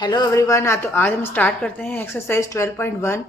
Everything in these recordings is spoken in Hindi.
Hello everyone. तो आज हम स्टार्ट करते हैं एक्सरसाइज 12.1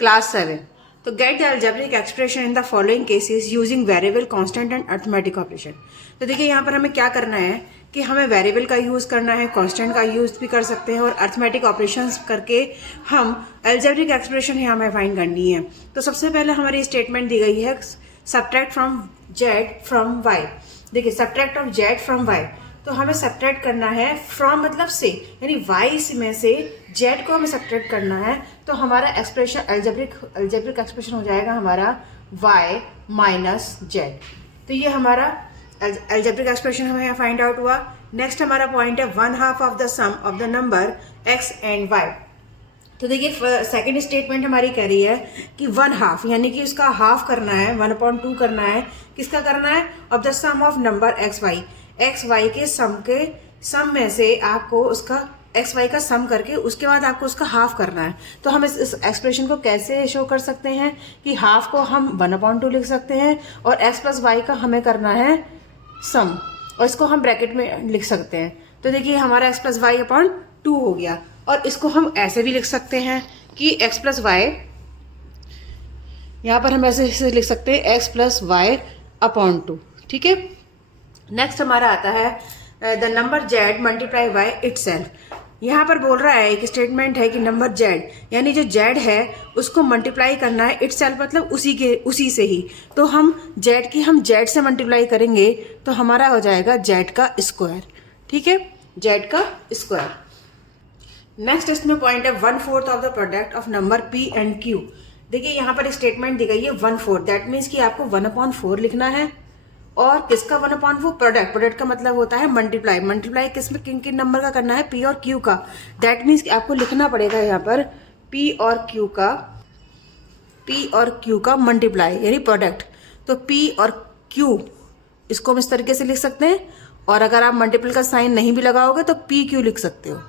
क्लास 7। तो get the algebraic expression in the following cases using variable constant and arithmetic operation. तो देखिए यहाँ पर हमें क्या करना है कि हमें वेरिएबल का यूज़ करना है, कांस्टेंट का यूज़ भी कर सकते हैं और अर्थमेटिक ऑपरेशंस करके हम अलजेब्रिक एक्सप्रेशन ही हमें फाइंड करनी है। तो सबसे पहले हमारी स्टेटमेंट दी गई है subtract from Z from Y. देखिए subtract of Z from Y, तो हमें सब्ट्रैक्ट करना है फ्रॉम मतलब से, यानी y में से z को हमें सब्ट्रैक्ट करना है। तो हमारा एक्सप्रेशन अलजेब्रिक एक्सप्रेशन हो जाएगा हमारा y माइनस जेड। तो ये हमारा अलजेब्रिक एक्सप्रेशन हमें यहाँ फाइंड आउट हुआ। नेक्स्ट हमारा पॉइंट है 1/2 of the sum of the number x and y। तो देखिए सेकेंड स्टेटमेंट हमारी कह रही है कि 1/2 यानी कि उसका हाफ करना है, 1/2 करना है। किसका करना है? Of the sum of number X Y के सम में से आपको उसका एक्स वाई का सम करके उसके बाद आपको उसका हाफ करना है। तो हम इस एक्सप्रेशन को कैसे शो कर सकते हैं कि हाफ को हम 1/2 लिख सकते हैं और एक्स प्लस वाई का हमें करना है सम, और इसको हम ब्रैकेट में लिख सकते हैं। तो देखिए हमारा एक्स प्लस वाई अपॉन 2 हो गया। और इसको हम ऐसे भी लिख सकते हैं कि एक्स प्लस वाई, यहाँ पर हम ऐसे लिख सकते हैं एक्स प्लस वाई अपॉन 2। ठीक है। नेक्स्ट हमारा आता है the number Z multiply by itself. यहाँ पर बोल रहा है, एक स्टेटमेंट है कि नंबर जेड यानी जो जेड है उसको मल्टीप्लाई करना है इटसेल्फ, मतलब उसी से ही। तो हम जेड से मल्टीप्लाई करेंगे तो हमारा हो जाएगा जेड का स्क्वायर। ठीक है, जेड का स्क्वायर। नेक्स्ट इसमें पॉइंट है 1/4 of the product of number P and Q. देखिए यहाँ पर एक स्टेटमेंट दी गई है 1/4, दैट मीन्स कि आपको 1/4 लिखना है। और किसका 1/4? प्रोडक्ट का मतलब होता है मल्टीप्लाई किसमें किन किन नंबर का करना है? पी और क्यू का। दैट मीन्स कि आपको लिखना पड़ेगा यहाँ पर पी और क्यू का मल्टीप्लाई यानी प्रोडक्ट। तो पी और क्यू इसको हम इस तरीके से लिख सकते हैं, और अगर आप मल्टीपल का साइन नहीं भी लगाओगे तो पी क्यू लिख सकते हो।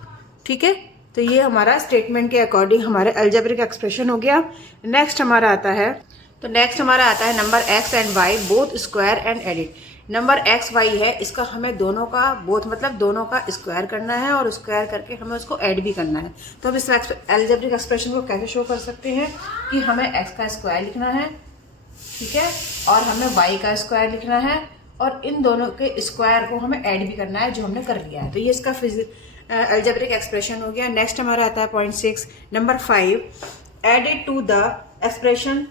ठीक है, तो ये हमारा स्टेटमेंट के अकॉर्डिंग हमारे अलजेब्रिक एक्सप्रेशन हो गया। नेक्स्ट हमारा आता है number X and Y both square and added. Number X Y है, इसका हमें दोनों का बोथ मतलब दोनों का स्क्वायर करना है और स्क्वायर करके हमें उसको ऐड भी करना है। तो हम इस अलजेब्रिक एक्सप्रेशन को कैसे शो कर सकते हैं कि हमें एक्स का स्क्वायर लिखना है, ठीक है, और हमें वाई का स्क्वायर लिखना है और इन दोनों के स्क्वायर को हमें ऐड भी करना है, जो हमने कर लिया है। तो ये इसका अलजेब्रिक एक्सप्रेशन हो गया। नेक्स्ट हमारा आता है point 6 number 5 added to the expression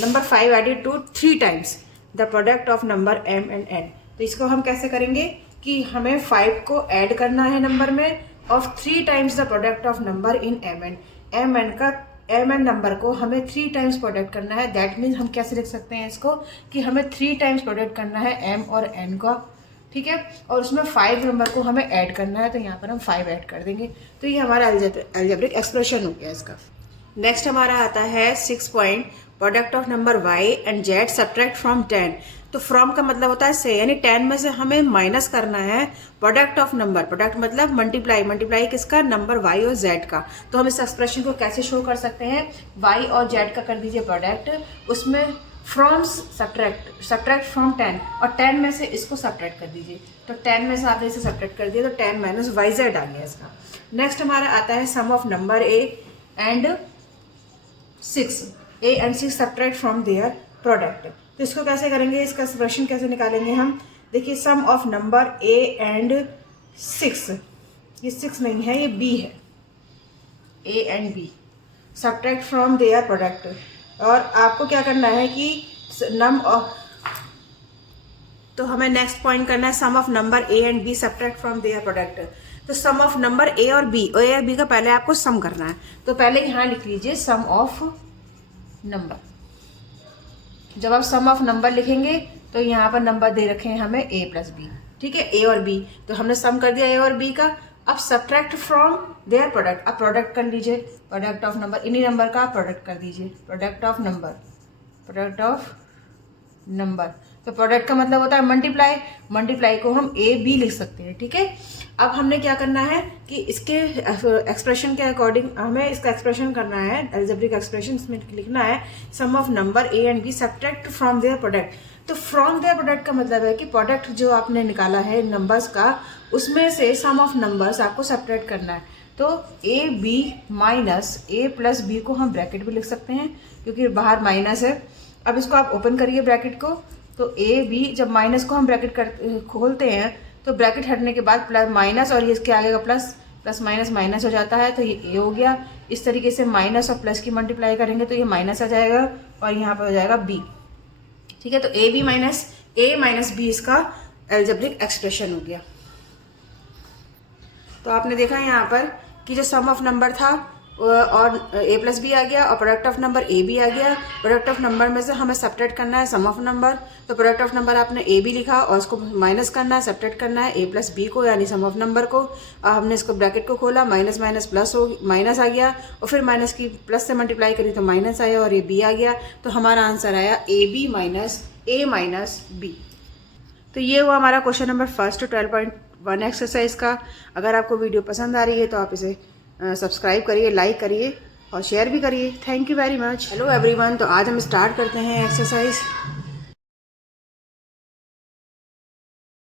number 5 added to 3 times the product of number m and n। तो इसको हम कैसे करेंगे कि हमें 5 को ऐड करना है नंबर में of 3 times the product of number in m n number को हमें 3 टाइम्स प्रोडक्ट करना है। दैट मीन्स हम कैसे लिख सकते हैं इसको कि हमें 3 टाइम्स प्रोडक्ट करना है m और n का। ठीक है, और उसमें 5 नंबर को हमें ऐड करना है, तो यहाँ पर हम 5 ऐड कर देंगे। तो ये हमारा अलजेब्रिक एक्सप्रेशन हो गया इसका। नेक्स्ट हमारा आता है 6 point product of number y and z subtract from 10। तो फ्रॉम का मतलब होता है से, यानी 10 में से हमें माइनस करना है प्रोडक्ट ऑफ नंबर। प्रोडक्ट मतलब मल्टीप्लाई किसका? नंबर y और z का। तो हम इस एक्सप्रेशन को कैसे शो कर सकते हैं? y और z का कर दीजिए प्रोडक्ट, उसमें फ्रॉम सब्ट्रैक्ट फ्रॉम 10 और 10 में से इसको सब्ट्रैक्ट कर दीजिए। तो 10 में से आपने इसे सब्ट्रैक्ट कर दिया तो 10 माइनस yz आ गया इसका। नेक्स्ट हमारा आता है sum of number a and 6 subtract from their product. तो इसको कैसे करेंगे, इसका एक्सप्रेशन कैसे निकालेंगे हम? देखिए सम ऑफ नंबर a एंड 6, ये 6 नहीं है, ये b है, a and b subtract from their product. और आपको क्या करना है कि तो हमें नेक्स्ट पॉइंट करना है sum of number a and b subtract from their product. तो सम ऑफ नंबर a और b का पहले आपको सम करना है। तो पहले यहाँ लिख लीजिए सम ऑफ नंबर। जब आप सम ऑफ नंबर लिखेंगे तो यहाँ पर नंबर दे रखे हैं हमें a प्लस b। ठीक है, a और b, तो हमने सम कर दिया a और b का। अब सब्ट्रैक्ट फ्रॉम देयर प्रोडक्ट, अब प्रोडक्ट कर लीजिए, प्रोडक्ट ऑफ नंबर, इन्हीं नंबर का प्रोडक्ट कर दीजिए, प्रोडक्ट ऑफ नंबर। तो प्रोडक्ट का मतलब होता है मल्टीप्लाई, मल्टीप्लाई को हम ए बी लिख सकते हैं, ठीक है। अब हमने क्या करना है कि इसके एक्सप्रेशन के अकॉर्डिंग हमें इसका एक्सप्रेशन करना है, अलजेब्रिक एक्सप्रेशन इसमें लिखना है sum of number A and B subtract from their product. तो फ्रॉम देयर प्रोडक्ट का मतलब है कि प्रोडक्ट जो आपने निकाला है नंबर्स का, उसमें से सम ऑफ नंबर्स आपको सब्ट्रैक्ट करना है। तो A B minus A plus B को हम ब्रैकेट भी लिख सकते हैं क्योंकि बाहर माइनस है। अब इसको आप ओपन करिए ब्रैकेट को, तो ए बी जब माइनस को हम ब्रैकेट खोलते हैं तो ब्रैकेट हटने के बाद प्लस माइनस और ये इसके आगे का प्लस, प्लस माइनस माइनस हो जाता है, तो ये ए हो गया। इस तरीके से माइनस और प्लस की मल्टीप्लाई करेंगे तो ये माइनस आ जाएगा और यहाँ पर हो जाएगा बी, ठीक है। तो A B minus A minus B इसका अलजेब्रिक एक्सप्रेशन हो गया। तो आपने देखा यहाँ पर कि जो सम ऑफ नंबर था और ए प्लस बी आ गया और product of number A B आ गया। प्रोडक्ट ऑफ नंबर में से हमें सब्ट्रैक्ट करना है सम ऑफ नंबर, तो प्रोडक्ट ऑफ नंबर आपने ए बी लिखा और उसको माइनस करना है, सब्ट्रैक्ट करना है ए प्लस बी को यानी सम ऑफ नंबर को। और हमने इसको ब्रैकेट को खोला, माइनस माइनस प्लस हो, माइनस आ गया और फिर माइनस की प्लस से मल्टीप्लाई करी तो माइनस आया और ये बी आ गया। तो हमारा आंसर आया A B minus A minus B. तो ये हुआ हमारा क्वेश्चन नंबर फर्स्ट 12.1 एक्सरसाइज का। अगर आपको वीडियो पसंद आ रही है तो आप इसे सब्सक्राइब करिए, लाइक करिए और शेयर भी करिए। Thank you very much. Hello everyone, तो आज हम स्टार्ट करते हैं एक्सरसाइज